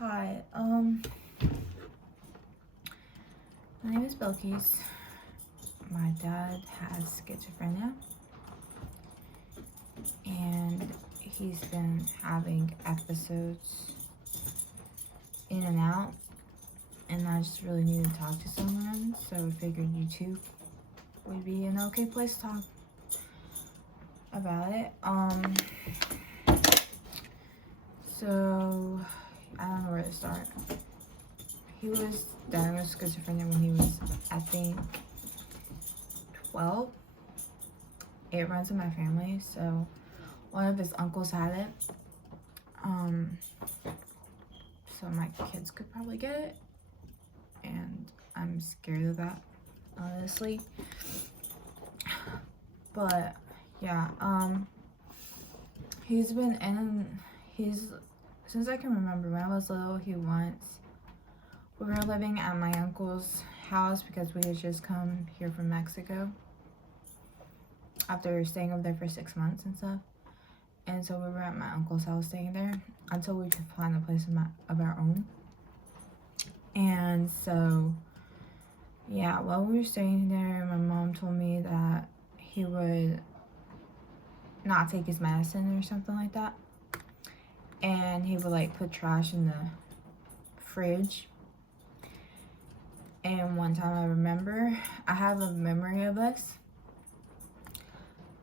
Hi, my name is Bilkis. My dad has schizophrenia, and he's been having episodes in and out, and I just really need to talk to someone, so I figured YouTube would be an okay place to talk about it. So I don't know where to start. He was diagnosed with schizophrenia when he was, I think, 12. It runs in my family, so one of his uncles had it. So my kids could probably get it, and I'm scared of that, honestly. But yeah, he's been since I can remember. When I was little, we were living at my uncle's house because we had just come here from Mexico after staying over there for 6 months and stuff. And so we were at my uncle's house staying there until we could find a place of our own. And so, yeah, while we were staying there, my mom told me that he would not take his medicine or something like that. And he would like put trash in the fridge. And one time I have a memory of this.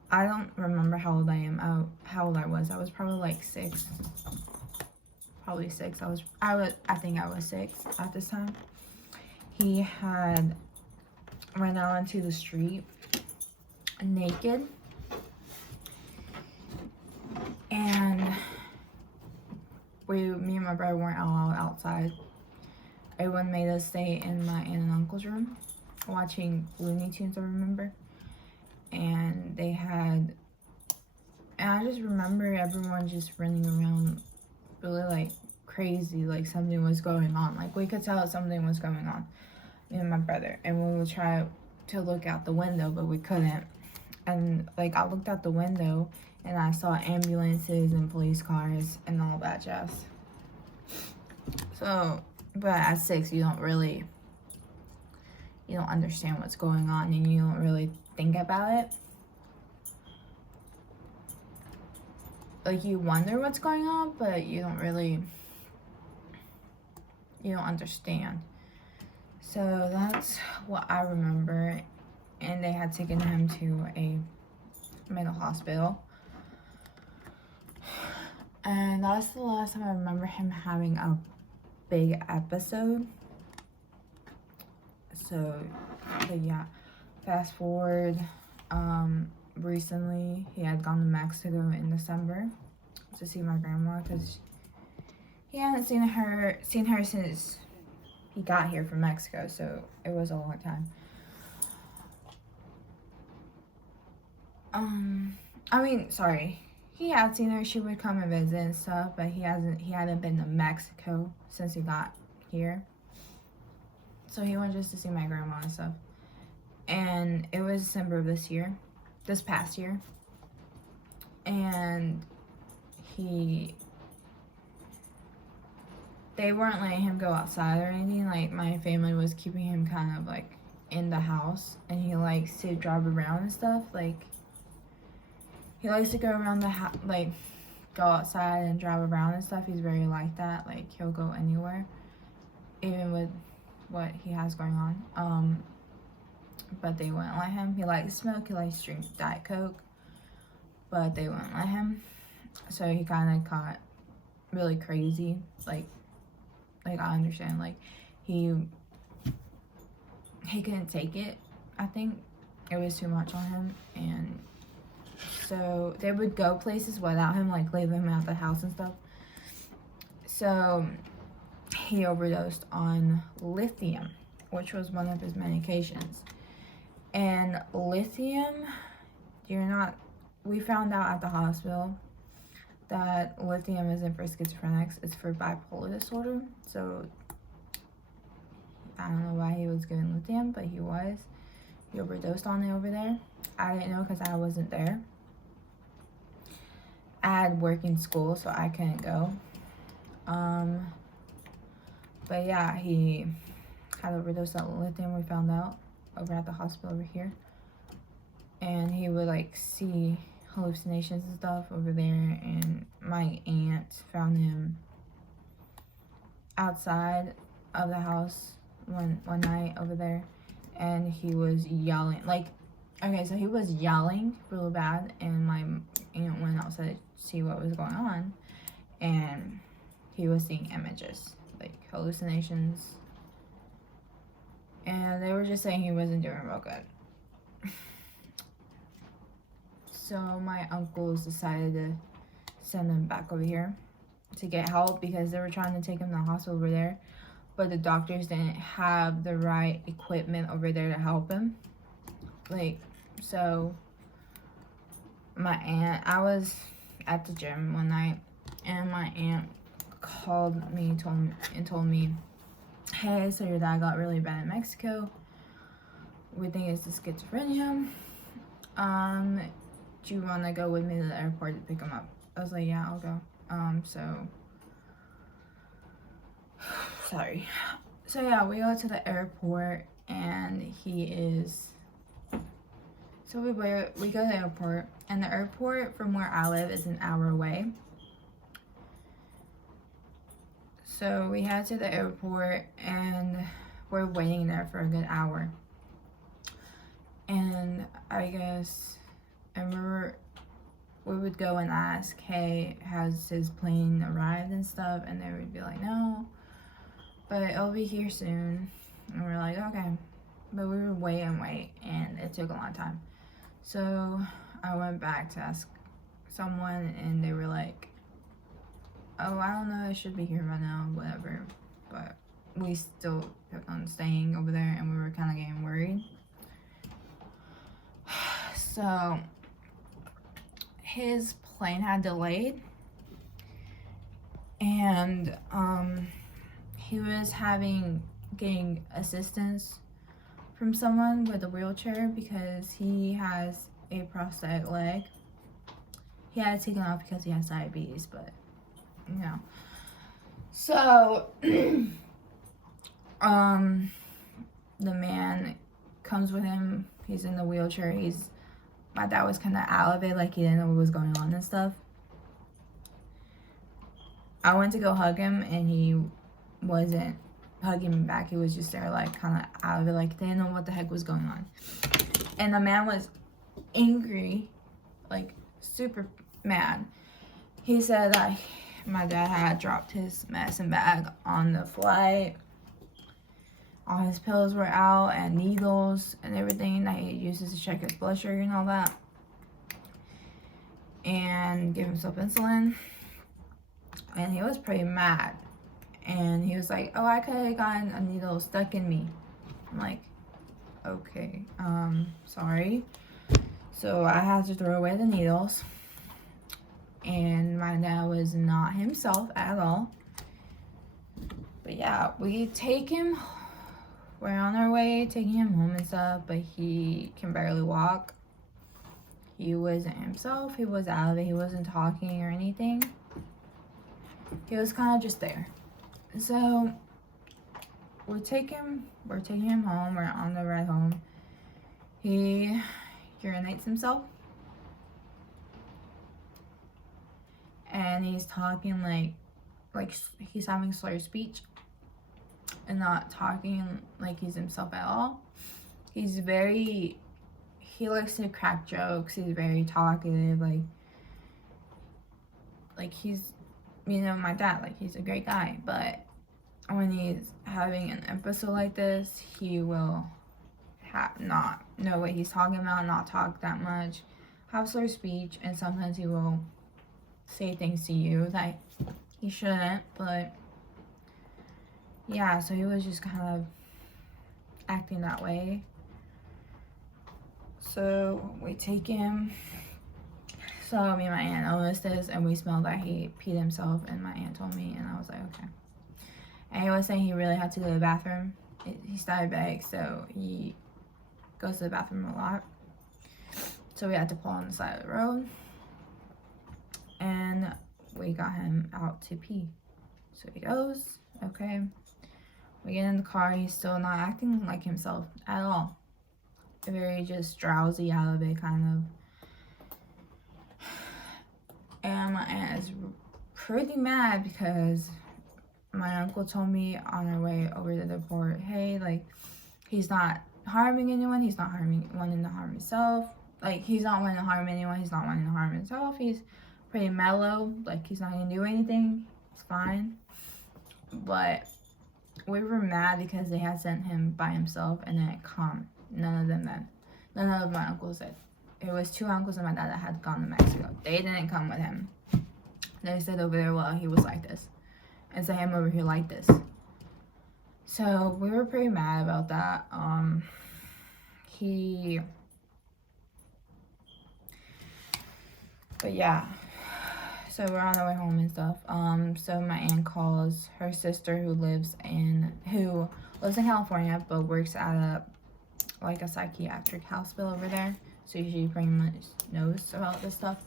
I don't remember how old I was. I was probably like 6. Probably 6. I think I was 6 at this time. He had run out into the street naked. And me and my brother weren't allowed outside. Everyone made us stay in my aunt and uncle's room watching Looney Tunes, I remember. And I just remember everyone just running around really like crazy, like something was going on. Like we could tell something was going on, me and my brother. And we would try to look out the window, but we couldn't. And like I looked out the window and I saw ambulances and police cars and all that jazz. So, but at 6, you don't understand what's going on, and you don't really think about it. Like you wonder what's going on, but you don't understand. So that's what I remember. And they had taken him to a mental hospital. And that's the last time I remember him having a big episode. So, but yeah, fast forward, recently he had gone to Mexico in December to see my grandma because he hadn't seen her since he got here from Mexico, so it was a long time. He had seen her. She would come and visit and stuff, but he hadn't been to Mexico since he got here. So he went just to see my grandma and stuff. And it was December of this past year. And they weren't letting him go outside or anything. Like my family was keeping him kind of like in the house, and he likes to drive around and stuff. Like he likes to go around the house, like go outside and drive around and stuff. He's very like that. Like he'll go anywhere, even with what he has going on. But they wouldn't let him. He likes to smoke. He likes to drink Diet Coke, but they wouldn't let him. So he kind of got really crazy. Like I understand. Like he couldn't take it. I think it was too much on him, and so they would go places without him, like leave him at the house and stuff. So he overdosed on lithium, which was one of his medications. And lithium, we found out at the hospital that lithium isn't for schizophrenics, it's for bipolar disorder. So I don't know why he was given lithium, but he overdosed on it over there. I didn't know because I wasn't there. I had work in school, so I couldn't go. But yeah, he had overdosed on lithium, we found out, over at the hospital over here. And he would like see hallucinations and stuff over there, and my aunt found him outside of the house one night over there, and he was yelling, like, okay, so he was yelling real bad, and my aunt went outside to see what was going on, and he was seeing images, like hallucinations, and they were just saying he wasn't doing real good. So my uncles decided to send him back over here to get help, because they were trying to take him to the hospital over there, but the doctors didn't have the right equipment over there to help him. Like, so my aunt, I was at the gym one night, and my aunt called me and told me, hey, so your dad got really bad in Mexico. We think it's the schizophrenia. Do you want to go with me to the airport to pick him up? I was like, yeah, I'll go. So yeah, we go to the airport, and he is, so we go to the airport, and the airport from where I live is an hour away. So we head to the airport, and we're waiting there for a good hour. And I guess, I remember we would go and ask, hey, has his plane arrived and stuff? And they would be like, no, but it'll be here soon. And we're like, okay. But we would wait, and it took a long time. So I went back to ask someone, and they were like, oh, I don't know, it should be here by now, whatever. But we still kept on staying over there, and we were kind of getting worried. So his plane had delayed, and he was getting assistance from someone with a wheelchair, because he has a prosthetic leg. He had it taken off because he has diabetes, but you know. So the man comes with him. He's in the wheelchair. My dad was kind of out of it, like he didn't know what was going on and stuff. I went to go hug him, and he wasn't hugging me back. He was just there, like, kind of out of it, like they didn't know what the heck was going on. And the man was angry, like super mad. He said that my dad had dropped his medicine bag on the flight. All his pills were out, and needles and everything that he uses to check his blood sugar and all that. And give himself insulin. And he was pretty mad. And he was like, oh, I could have gotten a needle stuck in me. I'm like, okay, sorry. So I had to throw away the needles. And my dad was not himself at all. But yeah, we take him. We're on our way taking him home and stuff, but he can barely walk. He wasn't himself. He was out of it. He wasn't talking or anything. He was kind of just there. So we're taking him home. We're on the ride home. He urinates himself. And he's talking like he's having slurred speech. And not talking like he's himself at all. He likes to crack jokes. He's very talkative, like he's, you know, my dad, like he's a great guy. But when he's having an episode like this, he will not know what he's talking about, not talk that much, have slurred speech, and sometimes he will say things to you that he shouldn't, but yeah, so he was just kind of acting that way. So we take him. So me and my aunt noticed this, and we smelled that he peed himself, and my aunt told me, and I was like, okay. And he was saying he really had to go to the bathroom. He's diabetic, so he goes to the bathroom a lot. So we had to pull on the side of the road, and we got him out to pee. So he goes, okay. We get in the car, he's still not acting like himself at all. Very just drowsy out of it, kind of. And my aunt is pretty mad because my uncle told me on our way over to the port, hey, like, he's not harming anyone, he's not wanting to harm himself. Like, he's not wanting to harm anyone, he's not wanting to harm himself. He's pretty mellow, like, he's not gonna do anything. It's fine. But we were mad because they had sent him by himself and then it come. None of my uncles did. It was 2 uncles and my dad that had gone to Mexico. They didn't come with him. They said over there, well, he was like this. And so him over here like this. So we were pretty mad about that. But yeah. So we're on our way home and stuff. So my aunt calls her sister who lives in California but works at a psychiatric hospital over there. So she pretty much knows about this stuff.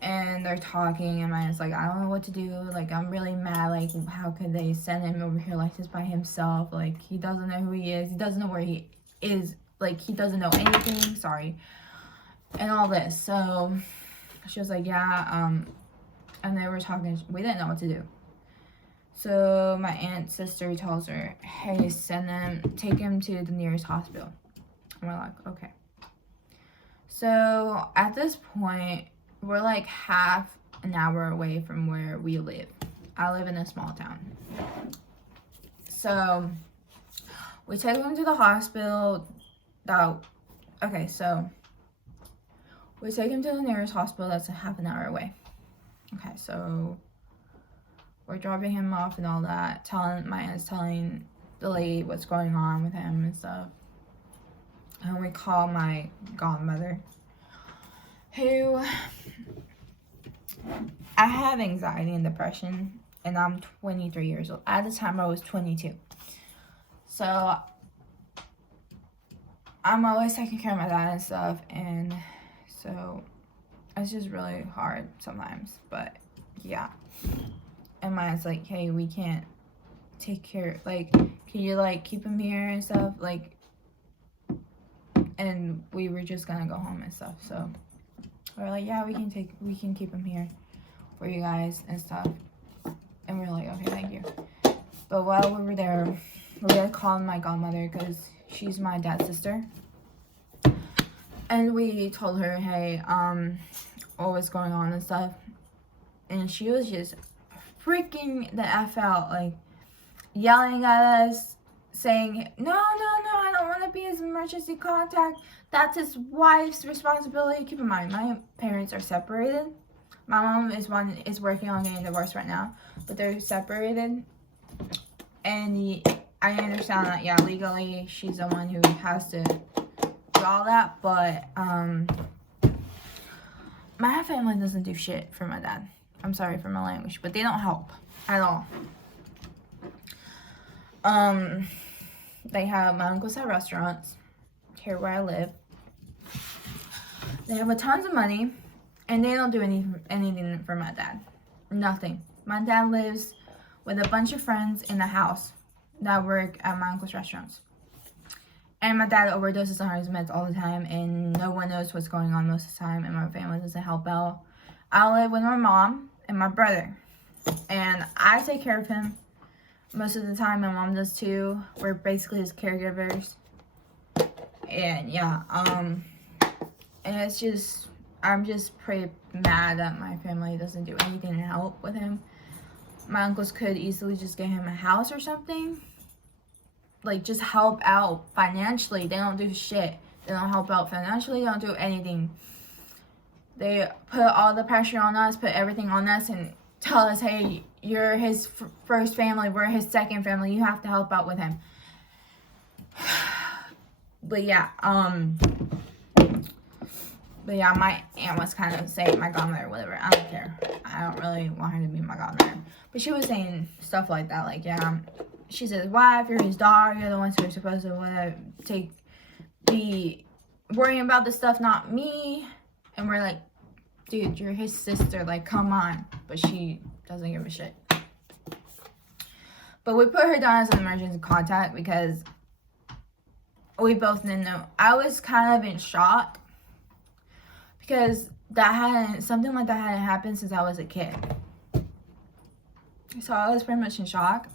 And they're talking and my aunt's like, I don't know what to do. Like, I'm really mad. Like, how could they send him over here like this by himself? Like, he doesn't know who he is. He doesn't know where he is. Like, he doesn't know anything. Sorry. And all this. So she was like, yeah, and they were talking. We didn't know what to do. So my aunt's sister tells her, hey, take him to the nearest hospital. And we're like, okay. So at this point, we're like half an hour away from where we live. I live in a small town. So we take him to the hospital. So we take him to the nearest hospital that's a half an hour away. Okay, so we're dropping him off and all that. My aunt's telling the lady what's going on with him and stuff. And we call my godmother, who, I have anxiety and depression, and I'm 23 years old. At the time, I was 22. So I'm always taking care of my dad and stuff, and so it's just really hard sometimes. But yeah. And my aunt's like, hey, we can't take care, like, can you like keep him here and stuff, like, and we were just gonna go home and stuff. So we're like, yeah, we can keep him here for you guys and stuff. And we're like, okay, thank you. But while we were there, we had called my godmother because she's my dad's sister. And we told her, hey, what was going on and stuff. And she was just freaking the F out, like, yelling at us, saying, no, I don't want to be his emergency contact. That's his wife's responsibility. Keep in mind, my parents are separated. My mom is working on getting divorced right now, but they're separated. And I understand that, yeah, legally, she's the one who has to do all that, but my family doesn't do shit for my dad. I'm sorry for my language, but they don't help at all. My uncles have restaurants here where I live. They have tons of money, and they don't do anything for my dad. Nothing. My dad lives with a bunch of friends in a house that work at my uncle's restaurants. And my dad overdoses on his meds all the time, and no one knows what's going on most of the time, and my family doesn't help out. I live with my mom and my brother, and I take care of him most of the time. My mom does too. We're basically his caregivers. And yeah, and it's just, I'm just pretty mad that my family doesn't do anything to help with him. My uncles could easily just get him a house or something. Like, just help out financially. They don't do shit. They don't help out financially. They don't do anything. They put all the pressure on us, put everything on us, and tell us, hey, you're his first family, we're his second family, you have to help out with him. But yeah, my aunt was kind of saying, my godmother, whatever, I don't care. I don't really want her to be my godmother. But she was saying stuff like that, like, yeah, she says, wife, you're his daughter, you're the ones who are supposed to be worrying about this stuff, not me. And we're like, dude, you're his sister, like, come on. But she doesn't give a shit. But we put her down as an emergency contact because we both didn't know. I was kind of in shock because something like that hadn't happened since I was a kid. So I was pretty much in shock.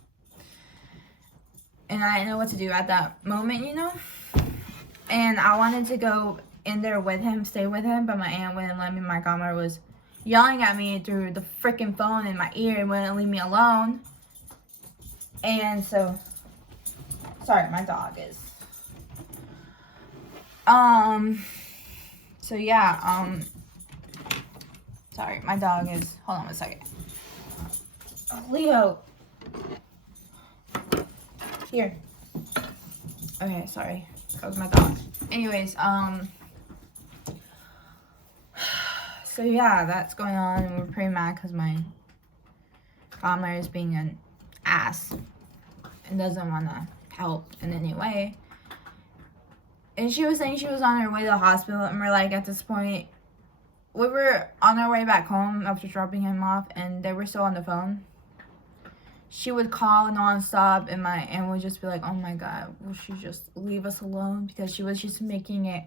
And I didn't know what to do at that moment, you know? And I wanted to go in there with him, stay with him, but my aunt wouldn't let me. My godmother was yelling at me through the freaking phone in my ear and wouldn't leave me alone. And so, sorry, my dog is. So yeah, sorry, my dog is, hold on one second. Oh, Leo. Here. Okay, sorry. That was my dog. Anyways, so yeah, that's going on, and we're pretty mad because my godmother is being an ass and doesn't want to help in any way. And she was saying she was on her way to the hospital, and we're like, at this point, we were on our way back home after dropping him off, and they were still on the phone. She would call nonstop, and my aunt would just be like, oh my god, will she just leave us alone? Because she was just making it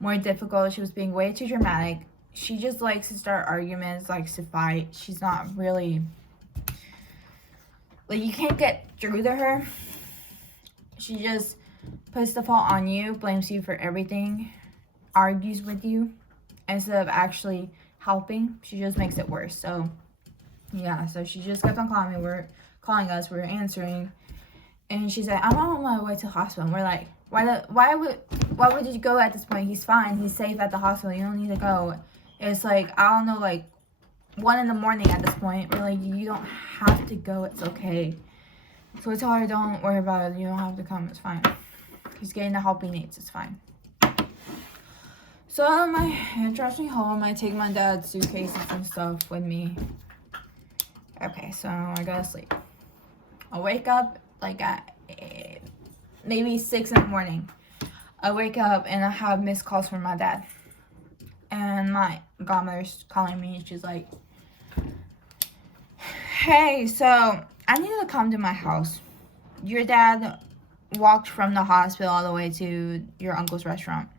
more difficult. She was being way too dramatic. She just likes to start arguments, likes to fight. She's not really, like, you can't get through to her. She just puts the fault on you, blames you for everything, argues with you, instead of actually helping. She just makes it worse. So yeah, so she just kept on calling me. We're calling us, we were answering, and she said, I'm on my way to the hospital. And we're like, why would you go at this point? He's fine, he's safe at the hospital, you don't need to go. It's like, I don't know, like 1 in the morning at this point. We're like, you don't have to go, it's okay. So we tell her, don't worry about it, you don't have to come, it's fine. He's getting the help he needs, it's fine. So my aunt drives me home. I take my dad's suitcases and stuff with me. Okay, so I go to sleep. I wake up like at maybe 6 in the morning. I wake up and I have missed calls from my dad. And my godmother's calling me. She's like, hey, so I need you to come to my house. Your dad walked from the hospital all the way to your uncle's restaurant,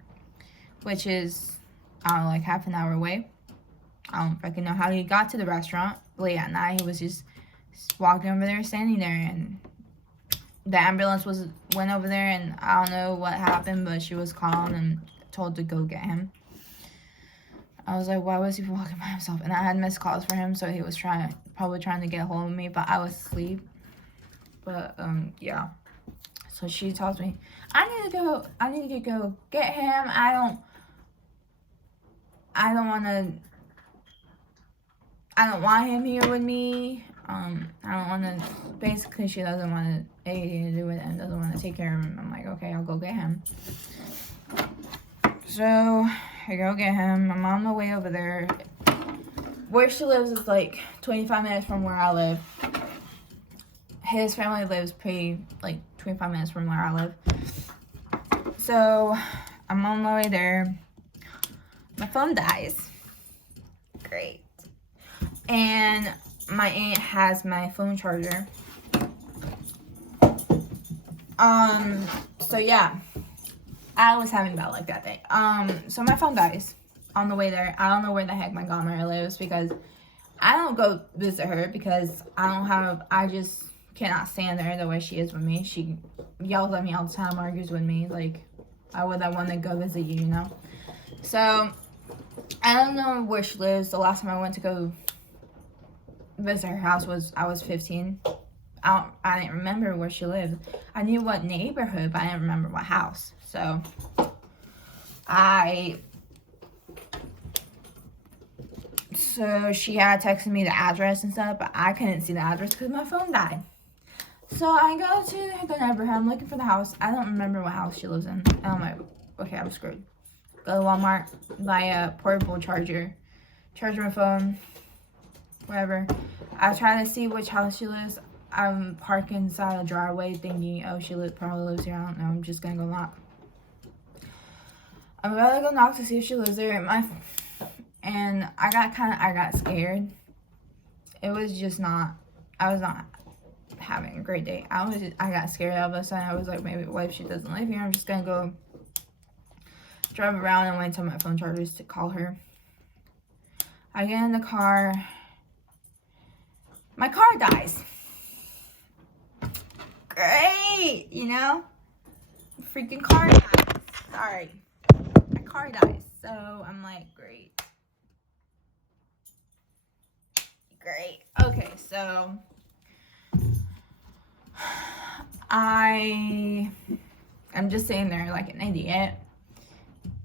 which is, I don't know, like half an hour away. I don't freaking know how he got to the restaurant. Late at night, he was just walking over there, standing there, and the ambulance went over there, and I don't know what happened, but she was called and told to go get him. I was like, why was he walking by himself? And I had missed calls for him, so he was probably trying to get a hold of me, but I was asleep. But yeah. So she tells me, I need to go get him. I don't want him here with me. I don't want to, basically she doesn't want to anything to do with him, doesn't want to take care of him. I'm like, okay, I'll go get him. So I go get him. I'm on the way over there. Where she lives is like 25 minutes from where I live. His family lives like 25 minutes from where I live. So I'm on my way there. My phone dies. Great. And my aunt has my phone charger. So yeah, I was having bad luck that day. So my phone dies on the way there. I don't know where the heck my godmother lives because I don't go visit her because I just cannot stand her the way she is with me. She yells at me all the time, argues with me. Like, why would I want to go visit you, you know? So I don't know where she lives. The last time I went to go visit her house I was 15. I didn't remember where she lived. I knew what neighborhood, but I didn't remember what house. So she had texted me the address and stuff, but I couldn't see the address because my phone died. So I go to the neighborhood. I'm looking for the house. I don't remember what house she lives in. And I'm like, okay, I'm screwed. Go to Walmart, buy a portable charger, charge my phone, whatever. I try to see which house she lives. I'm parking inside a driveway thinking, oh, she probably lives here. I don't know. I'm just going to go knock. I'm about to go knock to see if she lives there. And I got scared. It was just not, I was not having a great day. I got scared all of a sudden. I was like, maybe what if she doesn't live here? I'm just gonna go drive around and wait until my phone charges to call her. I get in the car. My car dies. Great, you know? Freaking car dies. Sorry. My car dies. So I'm like, great. Great. Okay, so I'm just sitting there like an idiot.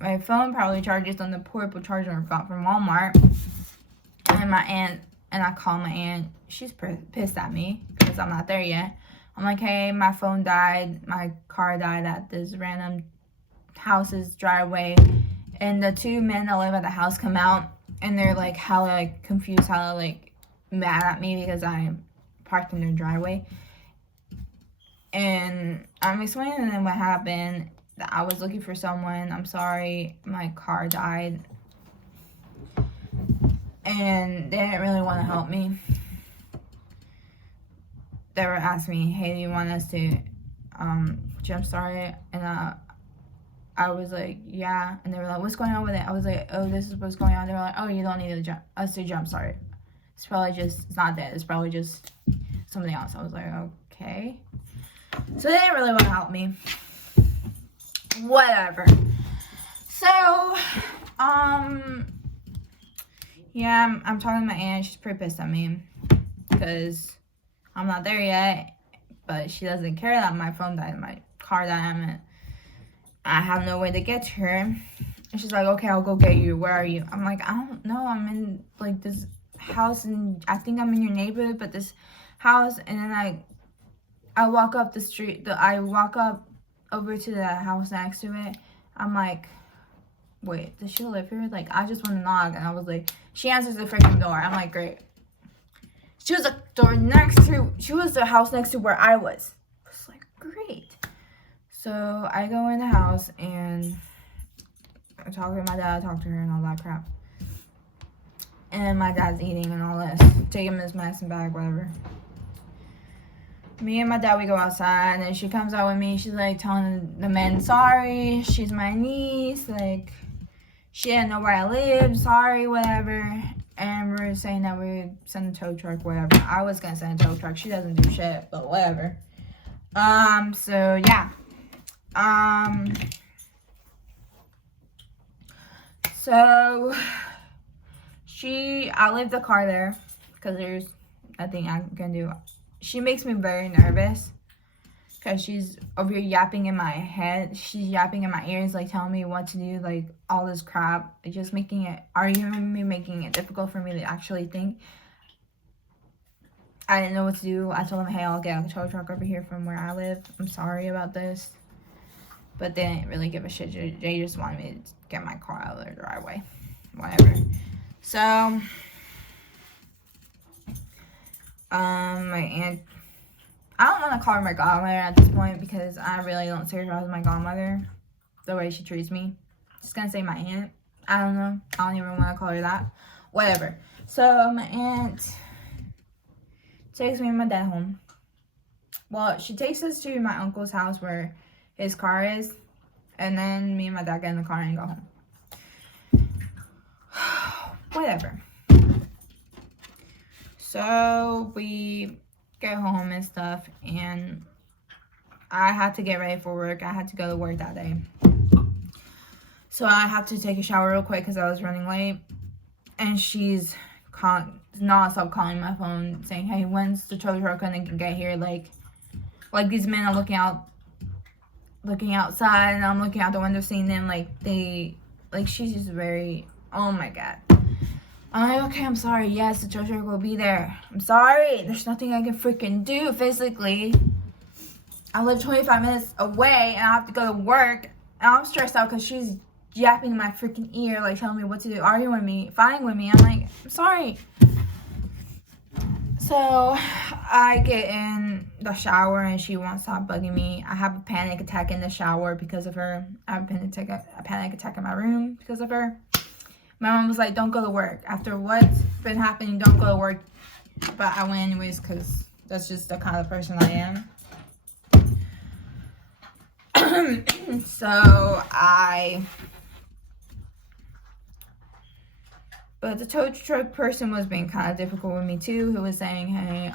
My phone probably charges on the portable charger I got from Walmart. And my aunt, and I call my aunt. She's pissed at me because I'm not there yet. I'm like, hey, my phone died. My car died at this random house's driveway. And the two men that live at the house come out. And they're like hella like confused, hella like mad at me because I parked in their driveway. And I'm explaining to them what happened. That I was looking for someone. I'm sorry. My car died. And they didn't really want to help me. They were asking me, hey, do you want us to jumpstart it? And I was like, yeah. And they were like, what's going on with it? I was like, oh, this is what's going on. They were like, oh, you don't need us to jumpstart it. It's probably just, it's not dead. It's probably just something else. I was like, okay. So they didn't really want to help me. Whatever. So, yeah, I'm talking to my aunt. She's pretty pissed at me because I'm not there yet, but she doesn't care that my phone died, my car died. I have no way to get to her. And she's like, okay, I'll go get you. Where are you? I'm like, I don't know. I'm in like this house, and I think I'm in your neighborhood, but this house. And then I walk up the street. I walk up over to the house next to it. I'm like, wait, does she live here? Like, I just want to knock. And I was like, she answers the freaking door. I'm like, great. She was the house next to where I was. I was like, great. So I go in the house and I talk to my dad, talk to her and all that crap. And my dad's eating and all this. Take him his medicine bag, whatever. Me and my dad, we go outside, and then she comes out with me. She's like telling the men, sorry, she's my niece. Like, she didn't know where I live. Sorry, whatever. And we're saying that we send a tow truck, whatever. I was gonna send a tow truck. She doesn't do shit, but whatever. So yeah. So I leave the car there because there's nothing I can do. She makes me very nervous because she's over here yapping in my head. She's yapping in my ears, like telling me what to do, like all this crap. Just arguing me, making it difficult for me to actually think. I didn't know what to do. I told them, hey, I'll get a tow truck over here from where I live. I'm sorry about this. But they didn't really give a shit. They just wanted me to get my car out of their driveway. Whatever. So my aunt, I don't want to call her my godmother at this point because I really don't see her as my godmother the way she treats me. Just gonna say my aunt. I don't know. I don't even want to call her that. Whatever. So my aunt takes me and my dad home. Well, she takes us to my uncle's house where his car is, and then me and my dad get in the car and go home. Whatever. So we get home and stuff, and I had to get ready for work. I had to go to work that day. So I had to take a shower real quick because I was running late. And she's non-stop calling my phone saying, hey, when's the tow truck gonna get here? Like these men are looking outside, and I'm looking out the window seeing them. She's just very, oh my God. I'm like, okay, I'm sorry. Yes, the tow truck will be there. I'm sorry. There's nothing I can freaking do physically. I live 25 minutes away, and I have to go to work. And I'm stressed out because she's yapping in my freaking ear, like telling me what to do, arguing with me, fighting with me. I'm like, I'm sorry. So I get in the shower, and she won't stop bugging me. I have a panic attack in the shower because of her. I have a panic attack in my room because of her. My mom was like, don't go to work. After what's been happening, don't go to work. But I went anyways because That's just the kind of person I am. But the tow truck person was being kind of difficult with me too, who was saying, hey,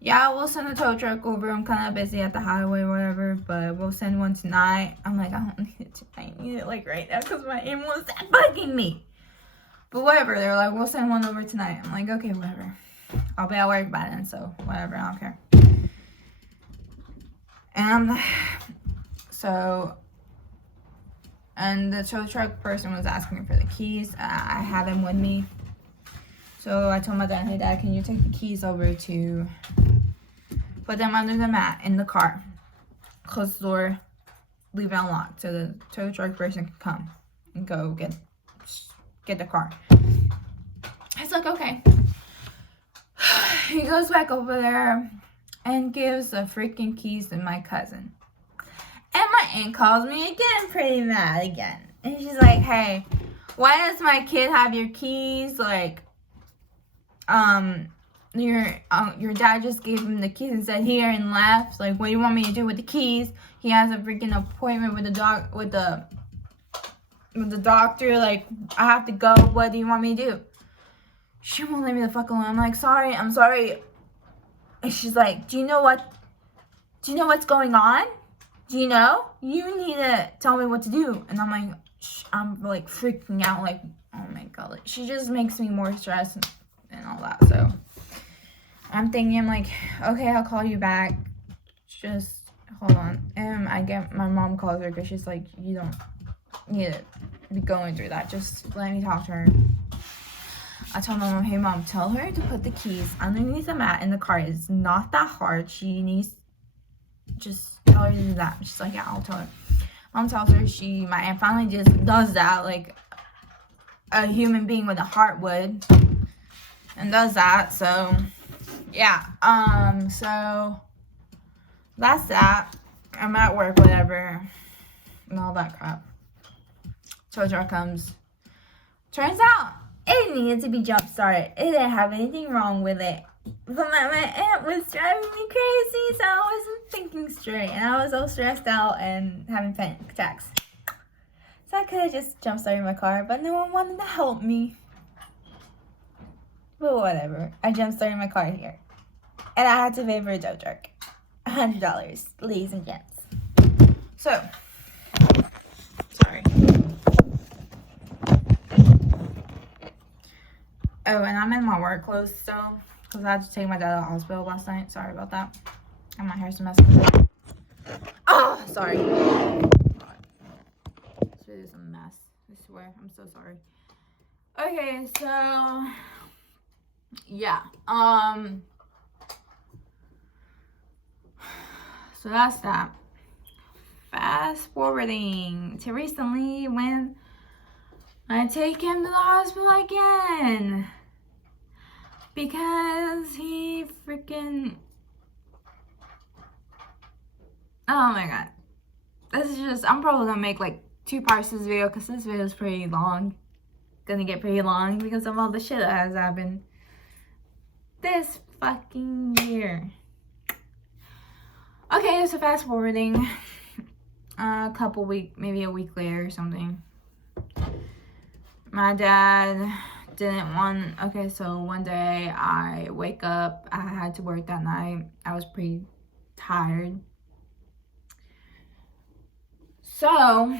yeah, we'll send a tow truck over. I'm kind of busy at the highway, whatever, but we'll send one tonight. I'm like, I don't need it tonight. I need it like right now because my ambulance is bugging me. But whatever. They're like, we'll send one over tonight. I'm like, okay, whatever. I'll be at work by then, so whatever. I don't care. And the tow truck person was asking for the keys. I had them with me. So I told my dad, hey, Dad, can you take the keys over to put them under the mat in the car? Close the door, leave it unlocked so the tow truck person can come and go get the car. He's like, okay. He goes back over there and gives the freaking keys to my cousin. And my aunt calls me again, pretty mad again. And she's like, hey, why does my kid have your keys? Like, your dad just gave him the keys and said here and left. Like, what do you want me to do with the keys? He has a freaking appointment with the doctor. Like, I have to go. What do you want me to do? She won't let me the fuck alone. I'm like, I'm sorry. And she's like, do you know what's going on? Do you know? You need to tell me what to do. And I'm like freaking out. Like, oh my God. Like, she just makes me more stressed and all that. So I'm thinking, like, okay, I'll call you back. Just hold on. And my mom calls her because she's like, you don't need to be going through that. Just let me talk to her. I told my mom, hey, Mom, tell her to put the keys underneath the mat in the car. It's not that hard. She needs, just tell her to do that. She's like, yeah, I'll tell her. Mom tells her, my aunt finally just does that like a human being with a heart would. And does that, so, yeah. So, that's that. I'm at work, whatever, and all that crap. Tow truck comes. Turns out, it needed to be jump-started. It didn't have anything wrong with it. But my aunt was driving me crazy, so I wasn't thinking straight. And I was all stressed out and having panic attacks. So I could have just jump-started my car, but no one wanted to help me. But whatever. I jump-started my car here. And I had to pay for a tow truck. $100, ladies and gents. So, sorry. Oh, and I'm in my work clothes still. Because I had to take my dad to the hospital last night. Sorry about that. And my hair's a mess. Oh, sorry. This is a mess. I swear. I'm so sorry. Okay, so yeah. So that's that. Fast forwarding to recently when I take him to the hospital again. Because he freaking... Oh my God. This is just... I'm probably gonna make like 2 parts of this video because this video is pretty long. Gonna get pretty long because of all the shit that has happened this fucking year. Okay, so fast forwarding. A couple weeks, maybe a week later or something. My dad... didn't want, okay, so one day I wake up, I had to work that night, I was pretty tired, so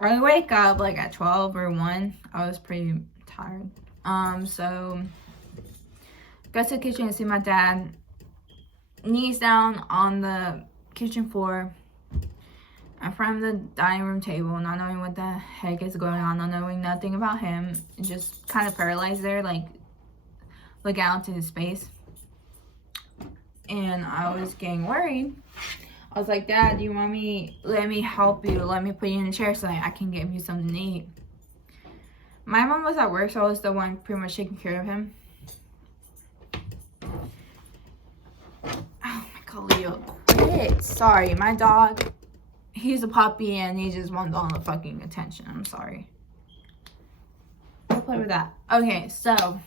I wake up like at 12 or 1, I was pretty tired, so go to the kitchen and see my dad, knees down on the kitchen floor, in front of the dining room table, not knowing what the heck is going on, not knowing nothing about him, just kind of paralyzed there, like look out into his face. And I was getting worried. I was like, Dad, do you want me, let me help you, let me put you in a chair so I can give you something to eat. My mom was at work, so I was the one pretty much taking care of him. Oh my God, Leo, quit. Sorry, my dog, he's a puppy and he just wants all the fucking attention. I'm sorry. I'll play with that. Okay, so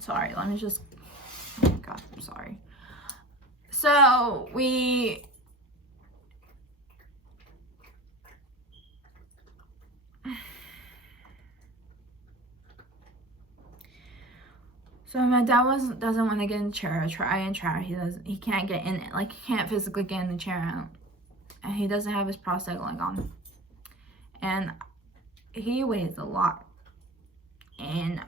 Sorry, let me just, oh my god, I'm sorry. So my dad doesn't want to get in the chair. He can't get in it. Like, he can't physically get in the chair. And he doesn't have his prosthetic leg on. And he weighs a lot. And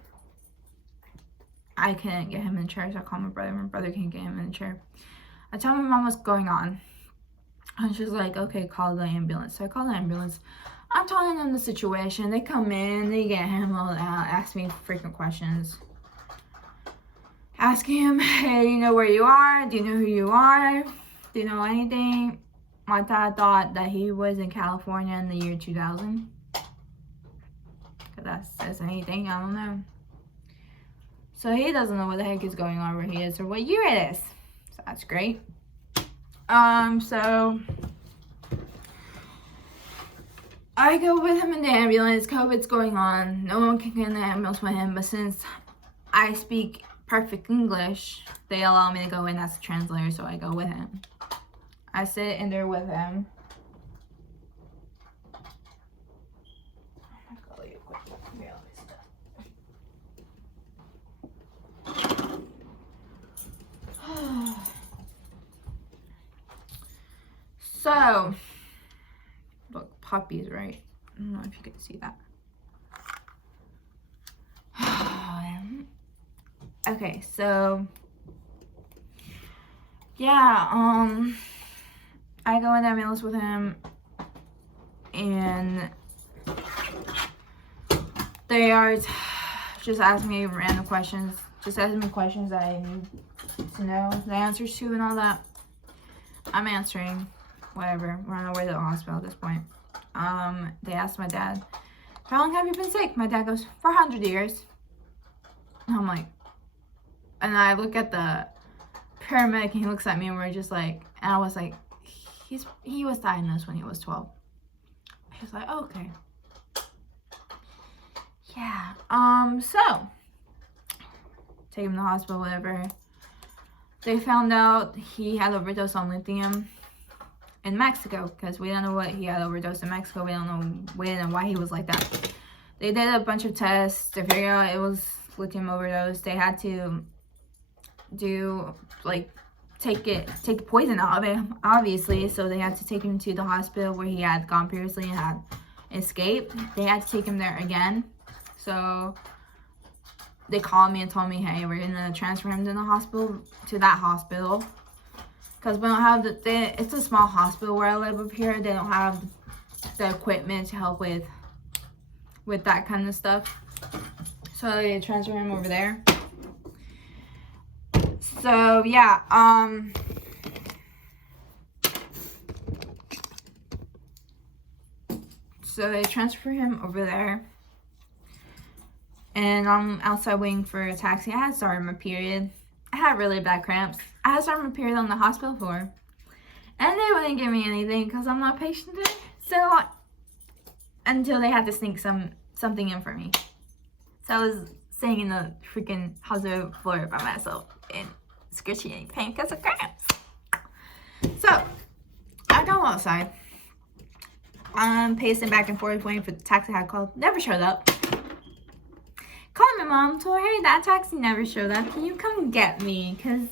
I couldn't get him in the chair, so I called my brother. My brother can't get him in the chair. I told my mom what's going on. And she's like, okay, call the ambulance. So I called the ambulance. I'm telling them the situation. They come in, they get him all out, ask me frequent questions. Asking him, hey, do you know where you are? Do you know who you are? Do you know anything? My dad thought that he was in California in the year 2000. If that says anything, I don't know. So he doesn't know what the heck is going on where he is or what year it is. So that's great. So I go with him in the ambulance. COVID's going on. No one can get in the ambulance with him. But since I speak perfect English, they allow me to go in as a translator, so I go with him. I sit in there with him. So, look, puppies, right? I don't know if you can see that. Okay, so yeah, I go in the ambulance with him, and they are just asking me random questions, just asking me questions that I need to know the answers to and all that. I'm answering, whatever. We're on our way to the hospital at this point. They asked my dad, how long have you been sick? My dad goes, 400 years. And I'm like, and I look at the paramedic, and he looks at me, and we're just like, and I was like, he was diagnosed when he was 12. He's like, oh, okay. Yeah. So take him to the hospital, whatever. They found out he had overdose on lithium in Mexico, because we don't know what he had overdose in Mexico. We don't know why he was like that. They did a bunch of tests to figure out it was lithium overdose. They had to do, like, take the poison out of it, obviously. So they had to take him to the hospital where he had gone previously and had escaped. They had to take him there again. So they called me and told me, hey, we're gonna transfer him to that hospital, because we don't have it's a small hospital where I live up here. They don't have the equipment to help with that kind of stuff. So they transfer him over there. So yeah, so they transfer him over there, and I'm outside waiting for a taxi. I had started my period. I had really bad cramps. I had started my period on the hospital floor, and they wouldn't give me anything because I'm not patient there. So until they had to sneak something in for me. So I was sitting in the freaking hospital floor by myself in excruciating pain because of cramps. So I go outside. I'm pacing back and forth waiting for the taxi I had called. Never showed up. Called my mom, told her, hey, that taxi never showed up. Can you come get me? Because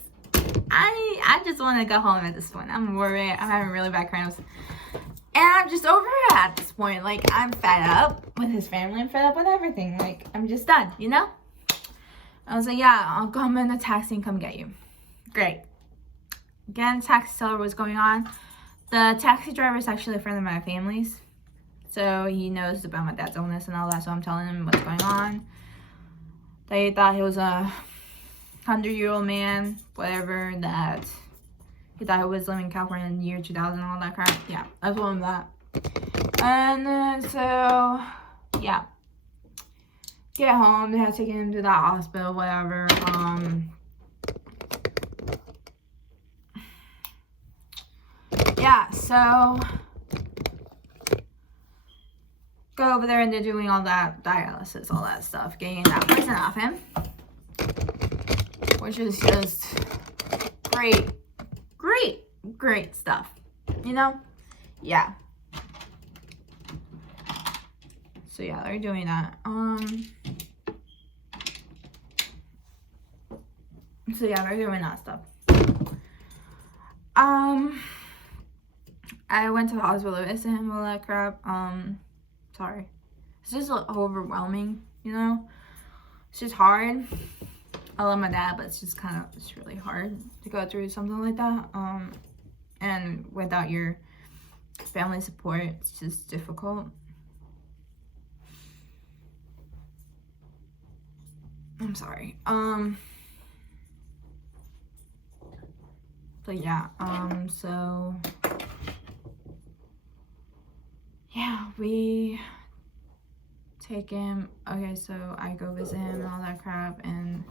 I just want to go home at this point. I'm worried. I'm having really bad cramps. And I'm just over it at this point. Like, I'm fed up with his family. I'm fed up with everything. Like, I'm just done, you know? I was like, yeah, I'll come in the taxi and come get you. Great. Again, taxi tell her what's going on. The taxi driver is actually a friend of my family's. So he knows about my dad's illness and all that. So I'm telling him what's going on. They thought he was a 100-year-old man, whatever, that he thought he was living in California in the year 2000 and all that crap. Yeah, I told him that. And so, yeah. Get home, they had to take him to that hospital, whatever. Yeah, so go over there and they're doing all that dialysis, all that stuff, getting that poison off him, which is just great, great, great stuff, you know? Yeah. So yeah, they're doing that. So yeah, they're doing that stuff. I went to the hospital to visit him, all that crap. Sorry. It's just overwhelming, you know? It's just hard. I love my dad, but it's just it's really hard to go through something like that. And without your family support, it's just difficult. I'm sorry. But yeah, so yeah, we take him. Okay, so I go visit him and all that crap, and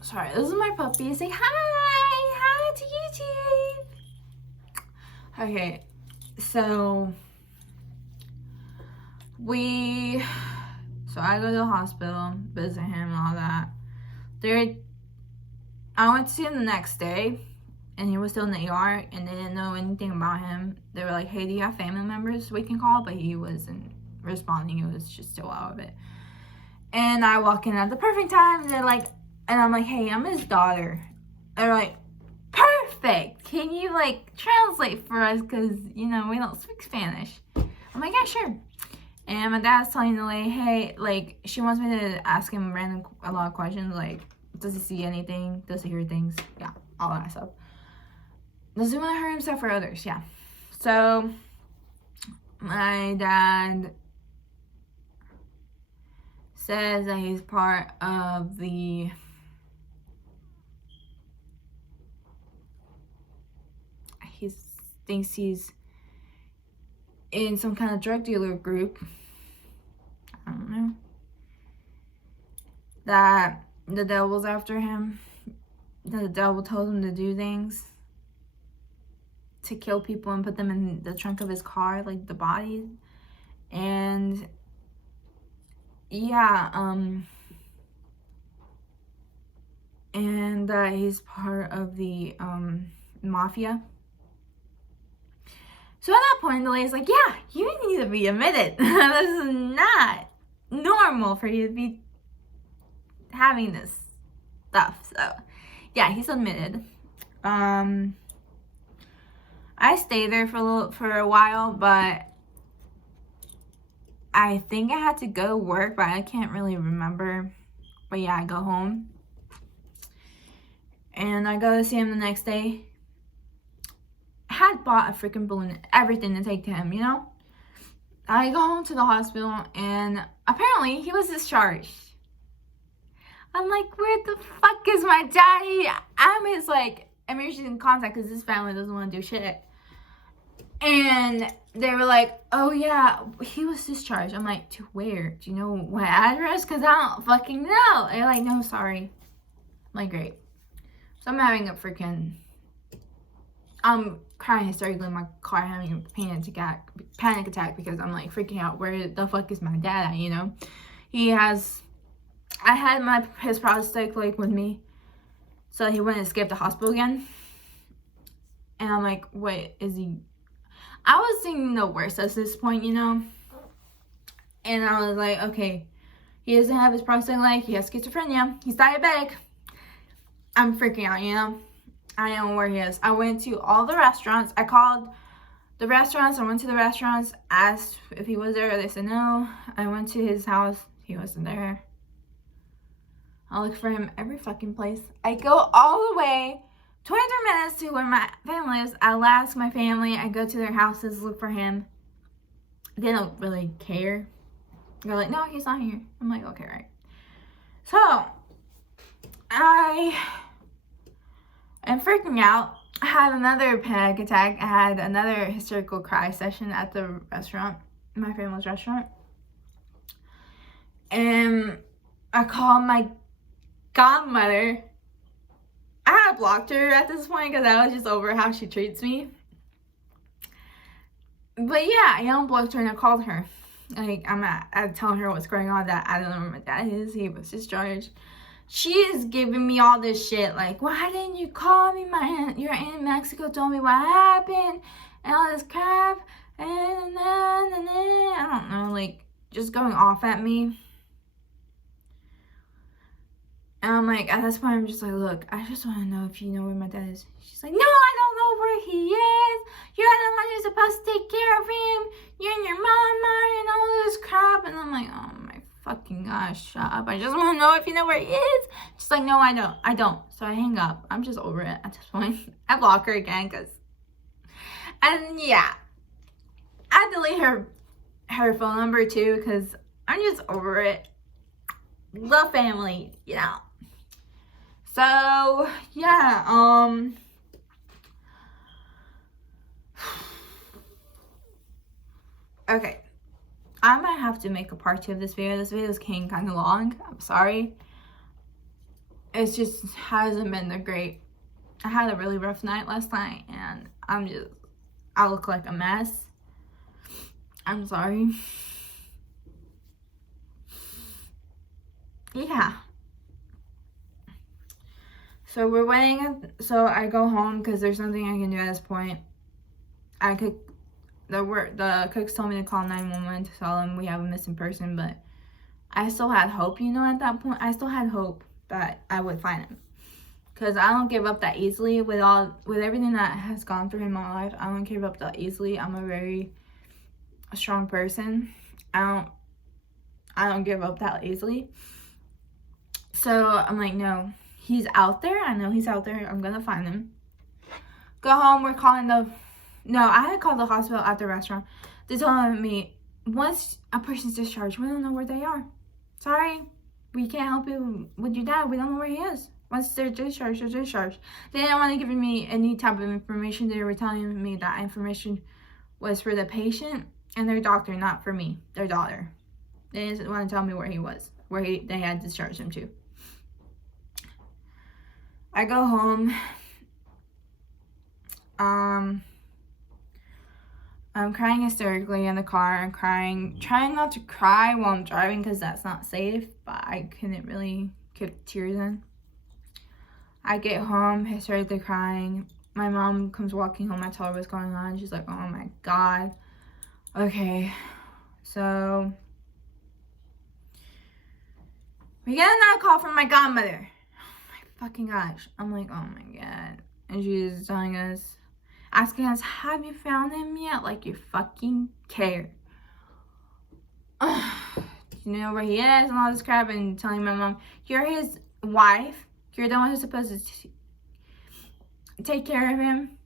sorry, this is my puppy. Say hi to YouTube. Okay, so I go to the hospital, visit him and all that. I went to see him the next day, and he was still in the ER, and they didn't know anything about him. They were like, hey, do you have family members we can call? But he wasn't responding. He was just still out of it. And I walk in at the perfect time, and they're like, and I'm like, hey, I'm his daughter. They're like, perfect. Can you, like, translate for us? Because, you know, we don't speak Spanish. I'm like, yeah, sure. And my dad's telling the lady, hey, like, she wants me to ask him a lot of questions, like, does he see anything? Does he hear things? Yeah, all that stuff. Does he want to hurt himself or others? Yeah. So, my dad says that he's part of he thinks he's in some kind of drug dealer group. I don't know. That the devil's after him. That the devil told him to do things. To kill people and put them in the trunk of his car, like the bodies. And yeah, and that he's part of the mafia. So at that point, the lady's like, yeah, you need to be admitted. This is not normal for you to be having this stuff. So, yeah, he's admitted. I stayed there for a while, but I think I had to go to work, but I can't really remember. But yeah, I go home. And I go to see him the next day. Had bought a freaking balloon, everything to take to him, you know? I go home to the hospital, and apparently he was discharged. I'm like, where the fuck is my daddy? I'm his, like, emergency contact because his family doesn't want to do shit. And they were like, oh yeah, he was discharged. I'm like, to where? Do you know what address? Because I don't fucking know. They're like, no, sorry. I'm like, great. So I'm having a freaking... I'm crying hysterically in my car, having a panic attack because I'm like freaking out. Where the fuck is my dad at, you know? I had his prosthetic leg with me so he wouldn't escape the hospital again. And I'm like, wait, is he... I was thinking the worst at this point, you know? And I was like, okay, he doesn't have his prosthetic leg, he has schizophrenia, he's diabetic. I'm freaking out, you know? I don't know where he is. I went to all the restaurants. I called the restaurants. I went to the restaurants, asked if he was there. They said no. I went to his house. He wasn't there. I look for him every fucking place. I go all the way 23 minutes to where my family is. I'll ask my family. I go to their houses, look for him. They don't really care. They're like, no, he's not here. I'm like, okay, right. So, I'm freaking out. I had another panic attack. I had another hysterical cry session at the restaurant, my family's restaurant. And I called my godmother. I I blocked her at this point because I was just over how she treats me. But yeah, I unblocked her and I called her. Like, I telling her what's going on, that I don't know where my dad is. He was discharged. She is giving me all this shit. Like, why didn't you call me? Your aunt in Mexico told me what happened. And all this crap. And I don't know. Like, just going off at me. And I'm like, at this point, I'm just like, look, I just want to know if you know where my dad is. She's like, no, I don't know where he is. You're the one who's supposed to take care of him. You and your mama and all this crap. And I'm like, oh my fucking gosh, shut up. I just want to know if you know where he is. She's like, no, I don't. So I hang up. I'm just over it at this point. I block her again and yeah. I delete her phone number too because I'm just over it. Love family, you know. So, yeah, okay. I might have to make a part 2 of this video. This video is getting kind of long. I'm sorry. It just hasn't been that great. I had a really rough night last night, and I look like a mess. I'm sorry. Yeah. So we're waiting. So I go home because there's nothing I can do at this point. The cooks told me to call 911 to tell them we have a missing person, but I still had hope, you know, at that point. I still had hope that I would find him. Because I don't give up that easily with everything that has gone through in my life. I don't give up that easily. I'm a very strong person. I don't give up that easily. So I'm like, no, he's out there. I know he's out there. I'm gonna find him. Go home. We're calling I had called the hospital at the restaurant. They told me, once a person's discharged, we don't know where they are. Sorry, we can't help you with your dad. We don't know where he is. Once they're discharged, they're discharged. They didn't want to give me any type of information. They were telling me that information was for the patient and their doctor, not for me, their daughter. They didn't want to tell me where he was, they had discharged him to. I go home. I'm crying hysterically in the car. I'm crying, trying not to cry while I'm driving because that's not safe, but I couldn't really keep tears in. I get home hysterically crying. My mom comes walking home. I tell her what's going on. She's like, oh my God. Okay. So we get another call from my godmother. Oh my fucking gosh. I'm like, oh my God. And she's telling us, asking us, have you found him yet? Like you fucking care. You know where he is and all this crap, and telling my mom, you're his wife. You're the one who's supposed to take care of him.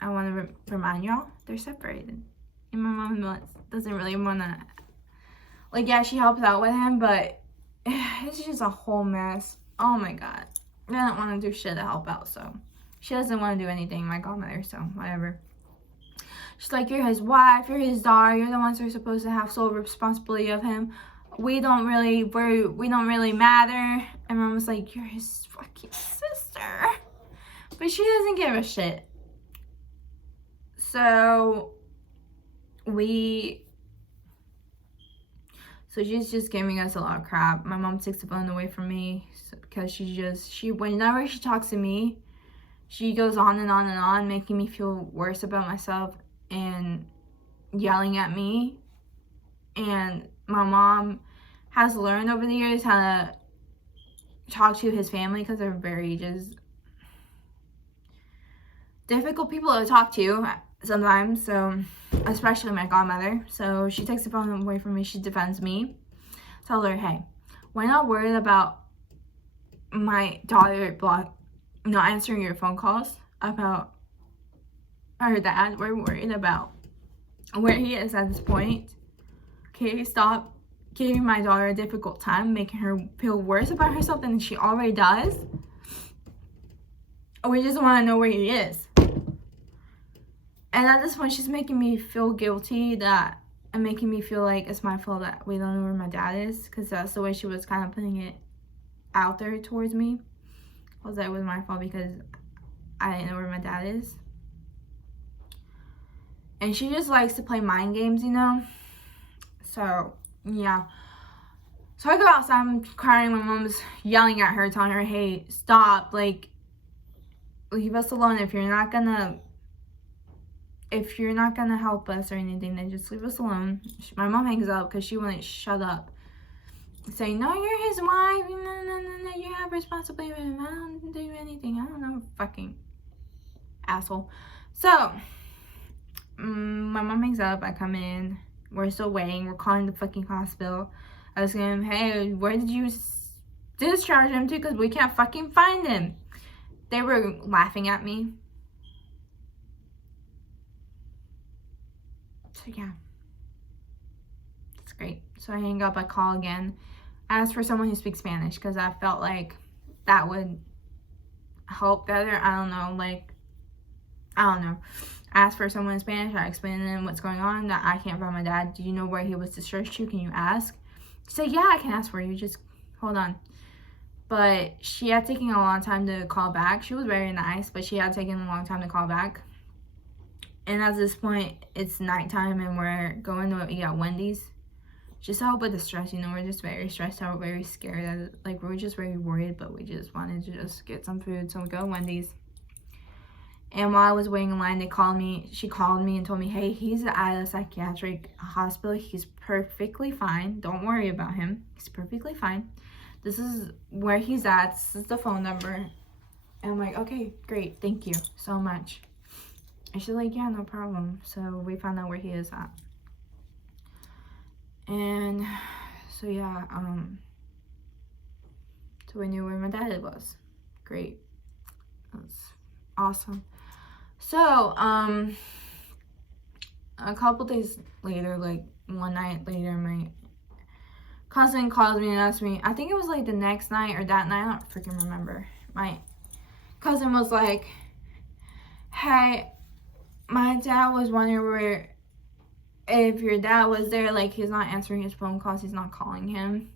I want to remind y'all, they're separated. And my mom doesn't really want to, like, yeah, she helps out with him, but it's just a whole mess. Oh my God. I don't want to do shit to help out, so. She doesn't want to do anything, my godmother, so whatever. She's like, you're his wife, you're his daughter, you're the ones who are supposed to have sole responsibility of him. We don't really matter. And Mom was like, you're his fucking sister. But she doesn't give a shit. So she's just giving us a lot of crap. My mom takes the phone away from me because whenever she talks to me, she goes on and on and on, making me feel worse about myself and yelling at me. And my mom has learned over the years how to talk to his family because they're very just difficult people to talk to sometimes. So, especially my godmother. So she takes the phone away from me. She defends me. Tell her, hey, we're not worried about my daughter not answering your phone calls about her dad. We're worried about where he is at this point. Okay, stop giving my daughter a difficult time, making her feel worse about herself than she already does. We just want to know where he is. And at this point, she's making me feel guilty and making me feel like it's my fault that we don't know where my dad is, because that's the way she was kind of putting it out there towards me. was that it was my fault because I didn't know where my dad is. And she just likes to play mind games, you know? So, yeah. So I go outside, I'm crying, my mom's yelling at her, telling her, hey, stop, like, leave us alone. If you're not gonna help us or anything, then just leave us alone. My mom hangs up because she wouldn't shut up. Saying, no, you're his wife, no, you have responsibility with him, I don't do anything, I don't know, fucking asshole. So, my mom hangs up, I come in, we're still waiting, we're calling the fucking hospital. I was saying, hey, where did you discharge him to, because we can't fucking find him. They were laughing at me. So yeah, it's great. So I hang up, I call again. I asked for someone who speaks Spanish because I felt like that would help better. I don't know. I asked for someone in Spanish. I explained to them what's going on, that I can't find my dad. Do you know where he was discharged to? Can you ask? She said, yeah, I can ask for you. Just hold on. But she had taken a long time to call back. She was very nice, but she had taken a long time to call back. And at this point, it's nighttime and we're going to eat at Wendy's. Just to help with the stress, you know, we're just very stressed out, very scared. Like, we're just very worried, but we just wanted to just get some food. So we go to Wendy's. And while I was waiting in line, she called me and told me, hey, he's at a psychiatric hospital. He's perfectly fine. Don't worry about him. He's perfectly fine. This is where he's at. This is the phone number. And I'm like, okay, great. Thank you so much. And she's like, yeah, no problem. So we found out where he is at. And so yeah, so we knew where my dad was. Great. That's awesome. So, a couple days later, like one night later, my cousin calls me and asks me, I think it was like the next night or that night, I don't freaking remember. My cousin was like, hey, my dad was wondering where, if your dad was there, like, he's not answering his phone calls, he's not calling him.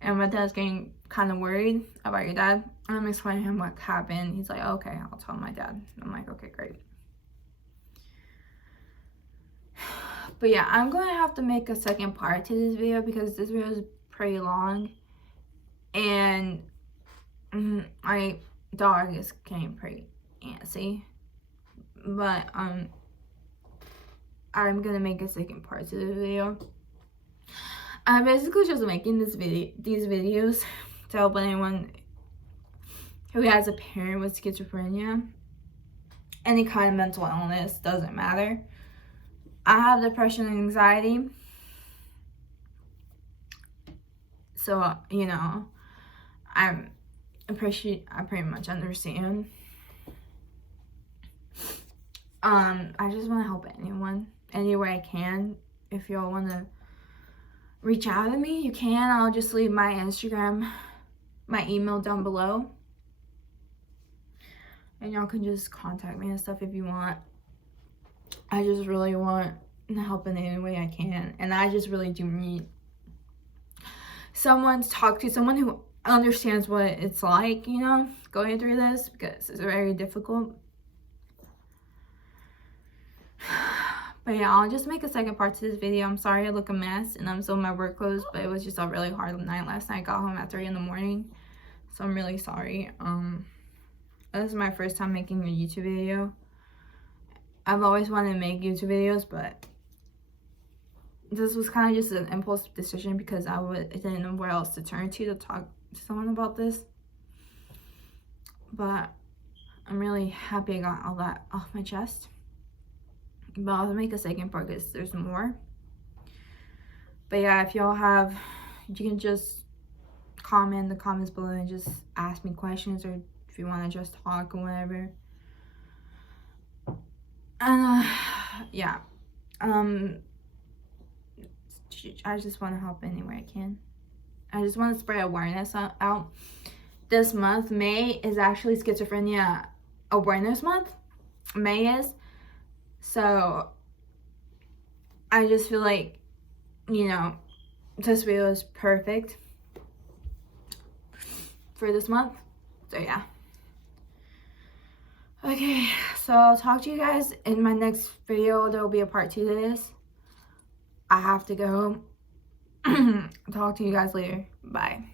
And my dad's getting kind of worried about your dad. And I'm explaining to him what happened. He's like, okay, I'll tell my dad. I'm like, okay, great. But yeah, I'm going to have to make a second part to this video because this video is pretty long. And my dog is getting pretty antsy. But, I'm gonna make a second part to this video. I'm basically just making these videos to help anyone who has a parent with schizophrenia. Any kind of mental illness, doesn't matter. I have depression and anxiety. So, you know, I pretty much understand. I just want to help anyone any way I can. If y'all want to reach out to me, you can. I'll just leave my Instagram, my email down below, and y'all can just contact me and stuff if you want. I just really want to help in any way I can, and I just really do need someone to talk to, someone who understands what it's like, you know, going through this, because it's very difficult. But yeah, I'll just make a second part to this video. I'm sorry I look a mess and I'm still in my work clothes, but it was just a really hard night last night. I got home at 3 in the morning, so I'm really sorry. This is my first time making a YouTube video. I've always wanted to make YouTube videos, but this was kind of just an impulse decision because I didn't know where else to turn to talk to someone about this. But I'm really happy I got all that off my chest. But I'll make a second part because there's more. But yeah, if y'all have, you can just comment in the comments below and just ask me questions, or if you want to just talk or whatever. And yeah, I just want to help any way I can. I just want to spread awareness out. This month, May, is actually Schizophrenia Awareness Month. May is. So, I just feel like, you know, this video is perfect for this month. So yeah. Okay, so I'll talk to you guys in my next video. There will be a part 2 to this. I have to go. Talk to you guys later. Bye.